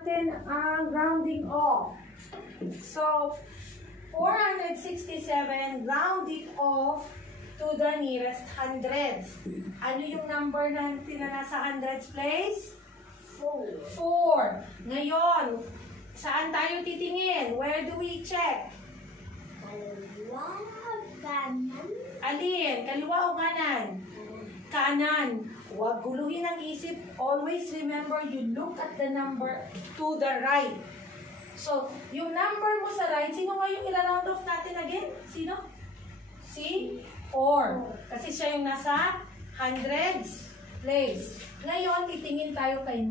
natin ang rounding off. So, 467, round it off to the nearest hundreds. Ano yung number natin na nasa hundreds place? 4. Ngayon, saan tayo titingin? Where do we check? Kaliwa, kanan. Alin? Kaliwa o kanan? Kanan. Huwag guluhin ang isip. Always remember, you look at the number to the right. So, yung number mo sa right, sino nga yung ila-round off natin again? Sino? Si 4. Kasi siya yung nasa hundreds place. Ngayon, titingin tayo kay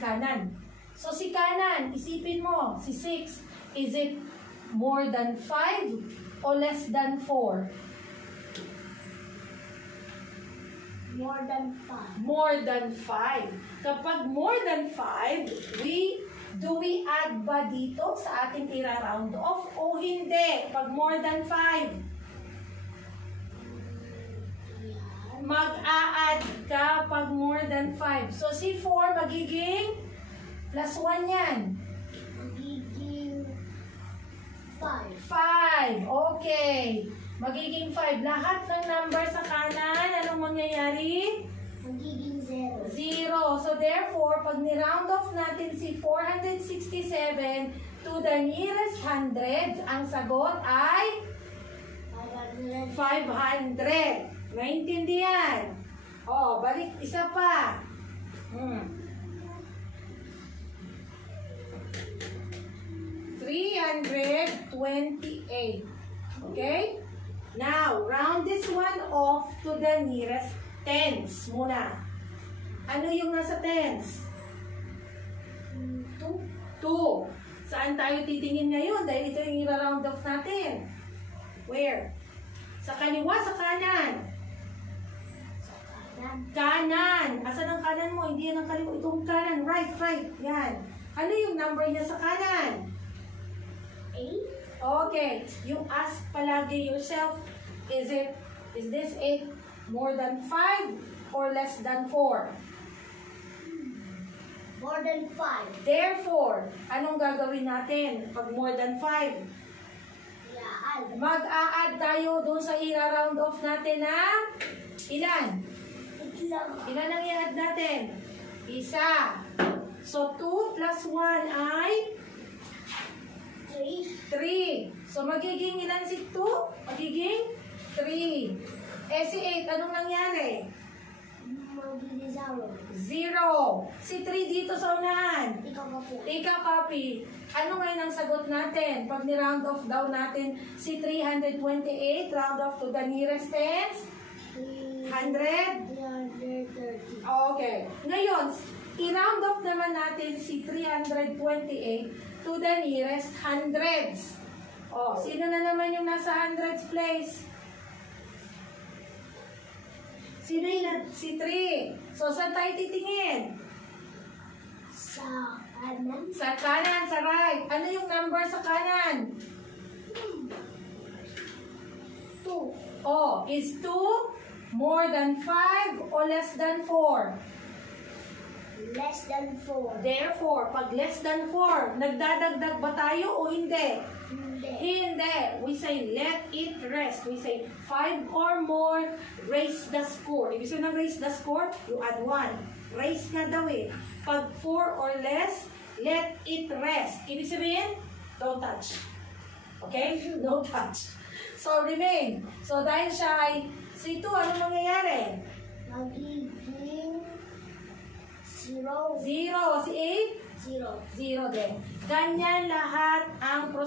kanan. So, si kanan, isipin mo, si 6, is it more than 5 o less than 4? More than 5. More than 5. Kapag more than 5, do we add ba dito sa ating ira-round off o hindi? Pag more than 5, mag-a-add ka pag more than 5. So, si 4 magiging plus 1 yan. Magiging 5. 5. Okay. Magiging 5. Lahat ng number sa kanan, anong mangyayari? Magiging 0. 0. So, therefore, pag ni-round off natin si 467 to the nearest hundreds, ang sagot ay 500. Naintindihan? O, balik. Isa pa. 328. Okay? Now, round this one off to the nearest tens muna. Ano yung nasa tens? 2. Saan tayo titingin ngayon? Dahil ito yung i-round off natin. Where? Sa kaliwa, sa kanan? Kanan. Asan ang kanan mo? Hindi yan ang kaliwa. Itong kanan. Right. Yan. Ano yung number niya sa kanan? 8. Okay. You ask palagi yourself, is this 8 more than 5 or less than 4? More than 5. Therefore, anong gagawin natin pag more than 5? Yeah. Mag-a-add tayo doon sa ira-round off natin na ilan? Ilan ang i-add natin? Isa. So, 2 plus 1 ay 3. So, magiging ilan si 2? Magiging 3. Eh, si 8, anong nangyari? Magiging 0. 0. Si 3 dito sa unahan. Ika-copy. Ano ngayon ang sagot natin? Pag ni-round off daw natin si 328, round off to the nearest tens? 100? 330. Okay. Ngayon, i-round off naman natin si 328 to the nearest hundreds. Oh, sino na naman yung nasa hundreds place? Sino yun? Si 3. So, saan tayo titingin? Sa kanan. Sa kanan, sa right. Ano yung number sa kanan? 2. Oh, is 2 more than 5 or less than 4? Less than 4. Therefore, pag less than 4, nagdadagdag ba tayo o hindi? Hindi. Hindi. We say, let it rest. We say, 5 or more, raise the score. Ibig sabihin ng raise the score, you add 1. Raise nga daw eh. Pag 4 or less, let it rest. Ibig sabihin, don't touch. Okay? Don't touch. So, remain. So, dahil siya ay C2, ano mangyayari? Magiging 0. 0. Si 8? 0. 0 din. Ganyan lahat ang